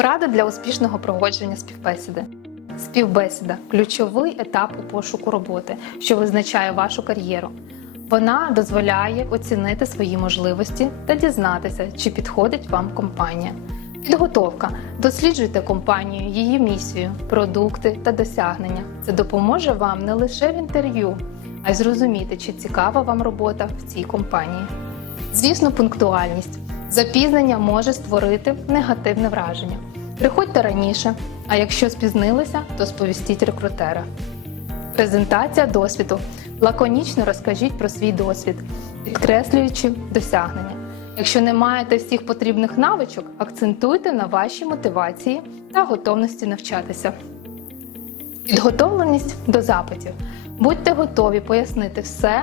Порада для успішного проводження співбесіди. Співбесіда ключовий етап у пошуку роботи, що визначає вашу кар'єру. Вона дозволяє оцінити свої можливості та дізнатися, чи підходить вам компанія. Підготовка. Досліджуйте компанію, її місію, продукти та досягнення. Це допоможе вам не лише в інтерв'ю, а й зрозуміти, чи цікава вам робота в цій компанії. Звісно, пунктуальність. Запізнення може створити негативне враження. Приходьте раніше, а якщо спізнилися, то сповістіть рекрутера. Презентація досвіду. Лаконічно розкажіть про свій досвід, підкреслюючи досягнення. Якщо не маєте всіх потрібних навичок, акцентуйте на вашій мотивації та готовності навчатися. Підготовленість до запитів. Будьте готові пояснити все,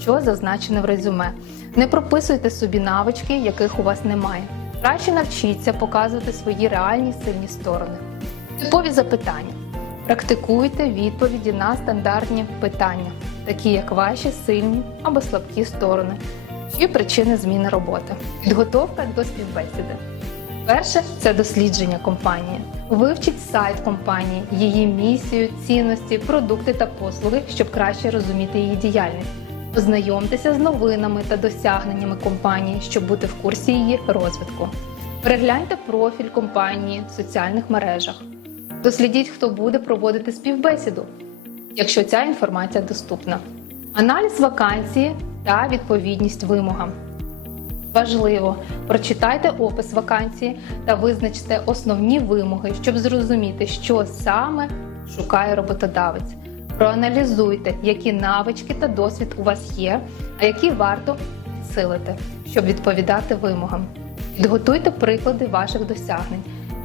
що зазначено в резюме. Не прописуйте собі навички, яких у вас немає. Краще навчіться показувати свої реальні сильні сторони. Типові запитання. Практикуйте відповіді на стандартні питання, такі як ваші сильні або слабкі сторони, чи причини зміни роботи. Підготовка до співбесіди. Перше це дослідження компанії. Вивчіть сайт компанії, її місію, цінності, продукти та послуги, щоб краще розуміти її діяльність. Познайомтеся з новинами та досягненнями компанії, щоб бути в курсі її розвитку. Перегляньте профіль компанії в соціальних мережах. Дослідіть, хто буде проводити співбесіду, якщо ця інформація доступна. Аналіз вакансії та відповідність вимогам. Важливо, прочитайте опис вакансії та визначте основні вимоги, щоб зрозуміти, що саме шукає роботодавець. Проаналізуйте, які навички та досвід у вас є, а які варто підсилити, щоб відповідати вимогам. Підготуйте приклади ваших досягнень,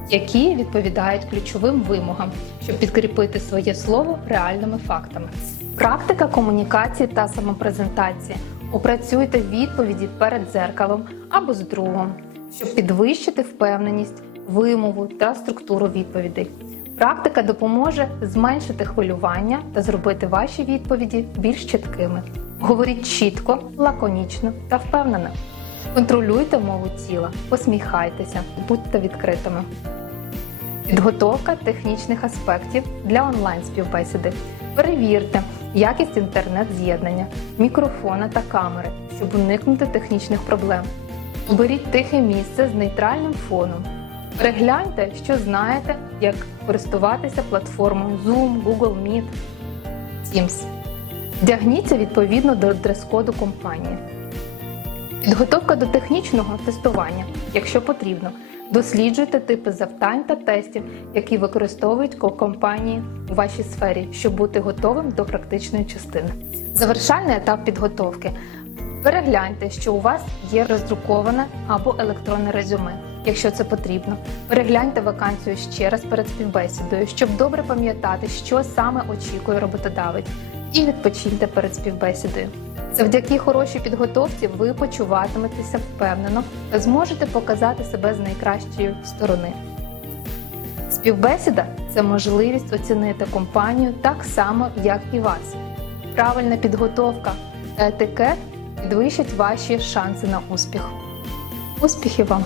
які відповідають ключовим вимогам, щоб підкріпити своє слово реальними фактами. Практика комунікації та самопрезентації. Опрацюйте відповіді перед дзеркалом або з другом, щоб підвищити впевненість, вимову та структуру відповідей. Практика допоможе зменшити хвилювання та зробити ваші відповіді більш чіткими. Говоріть чітко, лаконічно та впевнено. Контролюйте мову тіла, посміхайтеся, будьте відкритими. Підготовка технічних аспектів для онлайн-співбесіди. Перевірте якість інтернет-з'єднання, мікрофона та камери, щоб уникнути технічних проблем. Оберіть тихе місце з нейтральним фоном. Перегляньте, що знаєте, як користуватися платформою Zoom, Google Meet, Teams. Вдягніться відповідно до дрес-коду компанії. Підготовка до технічного тестування, якщо потрібно. Досліджуйте типи завдань та тестів, які використовують компанії у вашій сфері, щоб бути готовим до практичної частини. Завершальний етап підготовки. Перегляньте, що у вас є роздруковане або електронне резюме, якщо це потрібно. Перегляньте вакансію ще раз перед співбесідою, щоб добре пам'ятати, що саме очікує роботодавець, і відпочиньте перед співбесідою. Завдяки хорошій підготовці ви почуватиметеся впевнено та зможете показати себе з найкращої сторони. Співбесіда це можливість оцінити компанію так само, як і вас. Правильна підготовка та етикет підвищать ваші шанси на успіх. Успіхів вам!